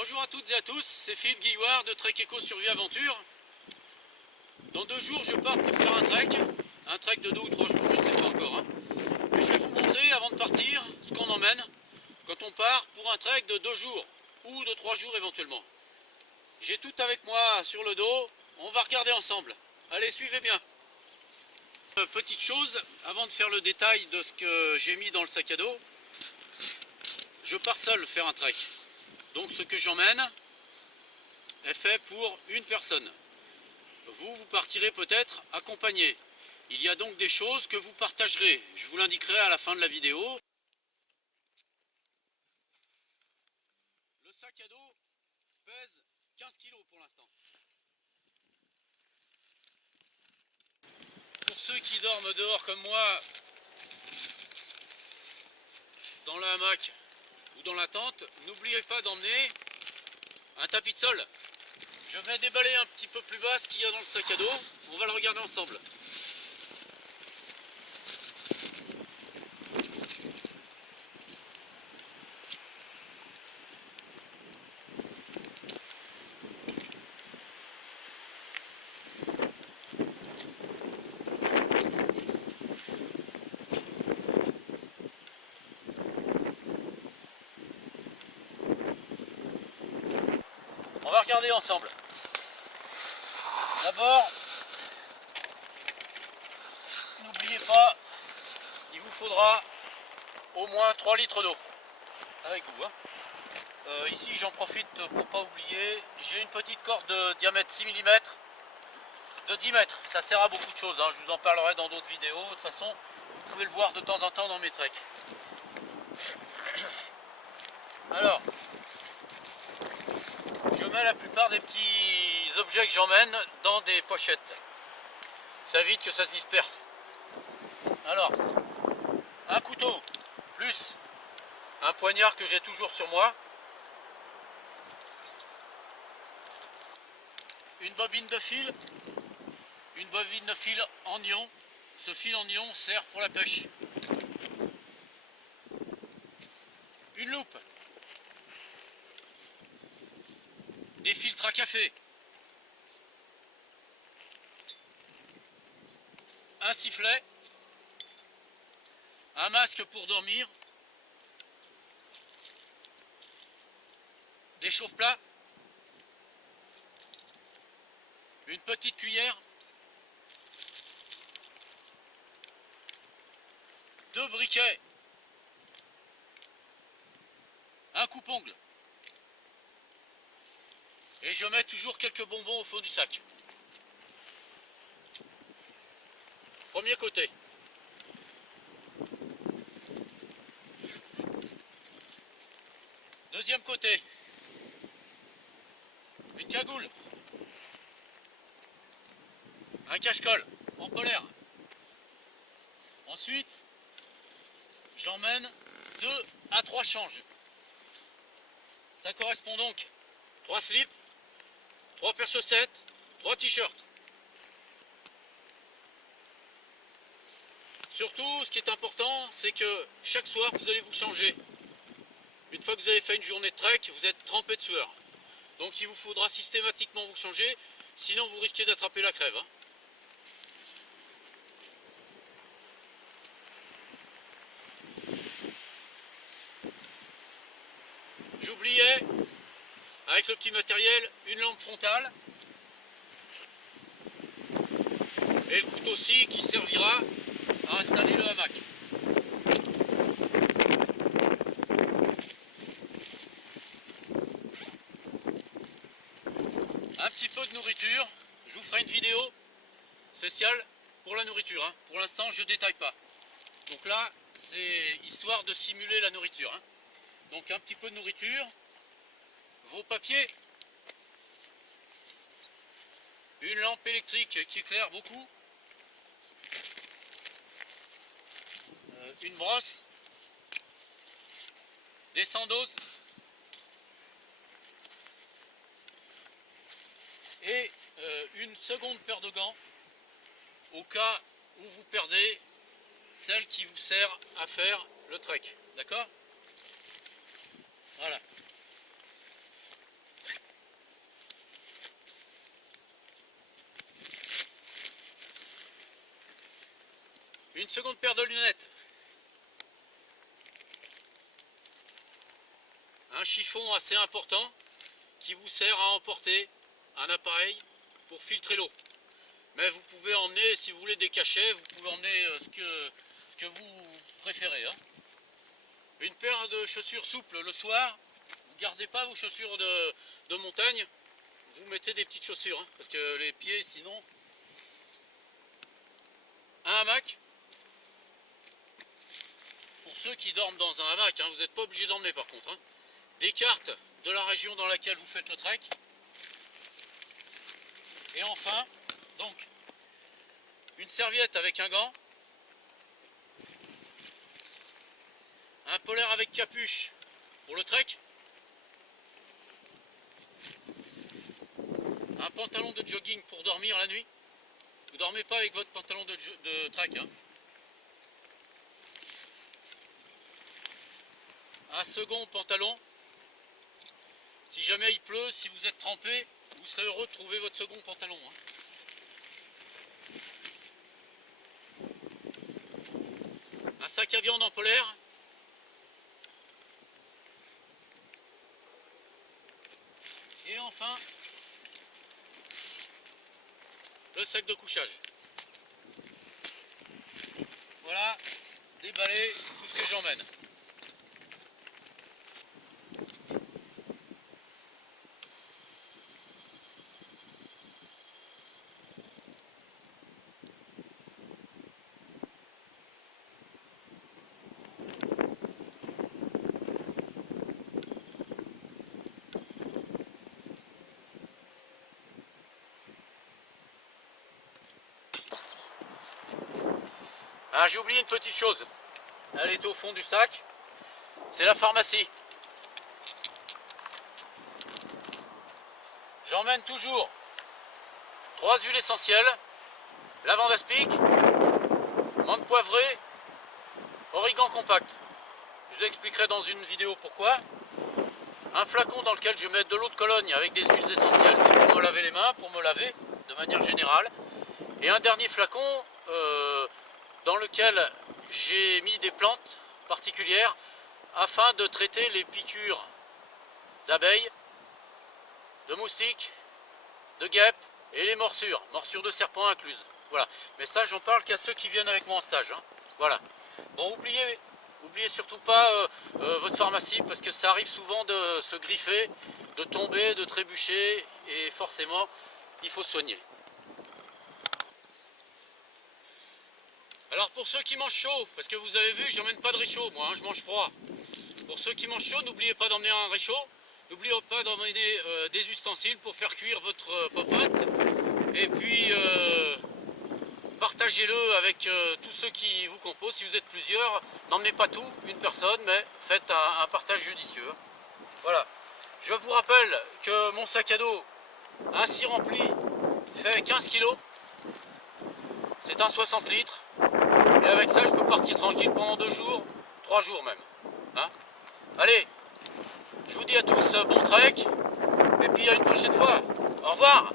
Bonjour à toutes et à tous, c'est Philippe Guillouard de Trek Eco Survie Aventure. Dans 2 jours, je pars pour faire un trek de 2 ou 3 jours, je ne sais pas encore. Mais je vais vous montrer avant de partir ce qu'on emmène quand on part pour un trek de 2 jours ou de 3 jours éventuellement. J'ai tout avec moi sur le dos, on va regarder ensemble. Allez, suivez bien. Petite chose, avant de faire le détail de ce que j'ai mis dans le sac à dos, je pars seul faire un trek. Donc ce que j'emmène est fait pour une personne. Vous partirez peut-être accompagné. Il y a donc des choses que vous partagerez. Je vous l'indiquerai à la fin de la vidéo. Le sac à dos pèse 15 kg pour l'instant. Pour ceux qui dorment dehors comme moi, dans le hamac ou dans la tente, n'oubliez pas d'emmener un tapis de sol. Je vais déballer un petit peu plus bas ce qu'il y a dans le sac à dos. On va le regarder ensemble. On va regarder ensemble. D'abord, n'oubliez pas, il vous faudra au moins 3 litres d'eau avec vous. Ici, j'en profite pour pas oublier, j'ai une petite corde de diamètre 6 mm de 10 mètres. Ça sert à beaucoup de choses, je vous en parlerai dans d'autres vidéos. De toute façon, vous pouvez le voir de temps en temps dans mes treks. Alors, je mets la plupart des petits objets que j'emmène dans des pochettes. Ça évite que ça se disperse. Alors, un couteau, plus un poignard que j'ai toujours sur moi. Une bobine de fil. Une bobine de fil en nion. Ce fil en nion sert pour la pêche. Une loupe. Des filtres à café. Un sifflet. Un masque pour dormir. Des chauffe-plats. Une petite cuillère. 2 briquets. Un coupe-ongle. Et je mets toujours quelques bonbons au fond du sac. Premier côté. Deuxième côté. Une cagoule. Un cache-colle en polaire. Ensuite, j'emmène 2 à 3 changes. Ça correspond donc 3 slips, 3 paires de chaussettes, 3 t-shirts. Surtout, ce qui est important, c'est que chaque soir, vous allez vous changer. Une fois que vous avez fait une journée de trek, vous êtes trempé de sueur. Donc il vous faudra systématiquement vous changer, sinon vous risquez d'attraper la crève. J'oubliais, avec le petit matériel, une lampe frontale et le couteau-ci qui servira à installer le hamac. Un petit peu de nourriture, je vous ferai une vidéo spéciale pour la nourriture. Pour l'instant, je ne détaille pas. Donc là, c'est histoire de simuler la nourriture. Donc un petit peu de nourriture, vos papiers, une lampe électrique qui éclaire beaucoup, une brosse, des sandoses et une seconde paire de gants au cas où vous perdez celle qui vous sert à faire le trek. D'accord ? Voilà. Une seconde paire de lunettes. Un chiffon assez important qui vous sert à emporter un appareil pour filtrer l'eau. Mais vous pouvez emmener, si vous voulez des cachets, vous pouvez emmener ce que vous préférez. Hein. Une paire de chaussures souples le soir. Vous ne gardez pas vos chaussures de montagne. Vous mettez des petites chaussures. Hein, parce que les pieds, sinon... Un hamac. Pour ceux qui dorment dans un hamac, hein, vous n'êtes pas obligé d'emmener par contre. Hein. Des cartes de la région dans laquelle vous faites le trek. Et enfin, donc, une serviette avec un gant. Un polaire avec capuche pour le trek. Un pantalon de jogging pour dormir la nuit. Vous ne dormez pas avec votre pantalon de trek. Hein. Un second pantalon. Si jamais il pleut, si vous êtes trempé, vous serez heureux de trouver votre second pantalon. Hein. Un sac à viande en polaire. Et enfin, le sac de couchage. Voilà, déballé tout ce que j'emmène. Ah, j'ai oublié une petite chose. Elle est au fond du sac. C'est la pharmacie. J'emmène toujours 3 huiles essentielles, lavande aspic, menthe poivrée, origan compact. Je vous expliquerai dans une vidéo pourquoi. Un flacon dans lequel je mets de l'eau de Cologne avec des huiles essentielles, c'est pour me laver les mains, pour me laver de manière générale. Et un dernier flacon dans lequel j'ai mis des plantes particulières afin de traiter les piqûres d'abeilles, de moustiques, de guêpes et les morsures de serpents incluses. Voilà. Mais ça, j'en parle qu'à ceux qui viennent avec moi en stage. Hein. Voilà. Bon, oubliez surtout pas votre pharmacie parce que ça arrive souvent de se griffer, de tomber, de trébucher et forcément, il faut soigner. Alors pour ceux qui mangent chaud, parce que vous avez vu, j'emmène pas de réchaud moi, hein, je mange froid. Pour ceux qui mangent chaud, n'oubliez pas d'emmener un réchaud, n'oubliez pas d'emmener des ustensiles pour faire cuire votre popote. Et puis partagez-le avec tous ceux qui vous composent. Si vous êtes plusieurs, n'emmenez pas tout, une personne, mais faites un partage judicieux. Voilà. Je vous rappelle que mon sac à dos, ainsi rempli, fait 15 kg. C'est un 60 litres. Et avec ça, je peux partir tranquille pendant 2 jours, 3 jours même. Hein? Allez, je vous dis à tous bon trek. Et puis à une prochaine fois. Au revoir.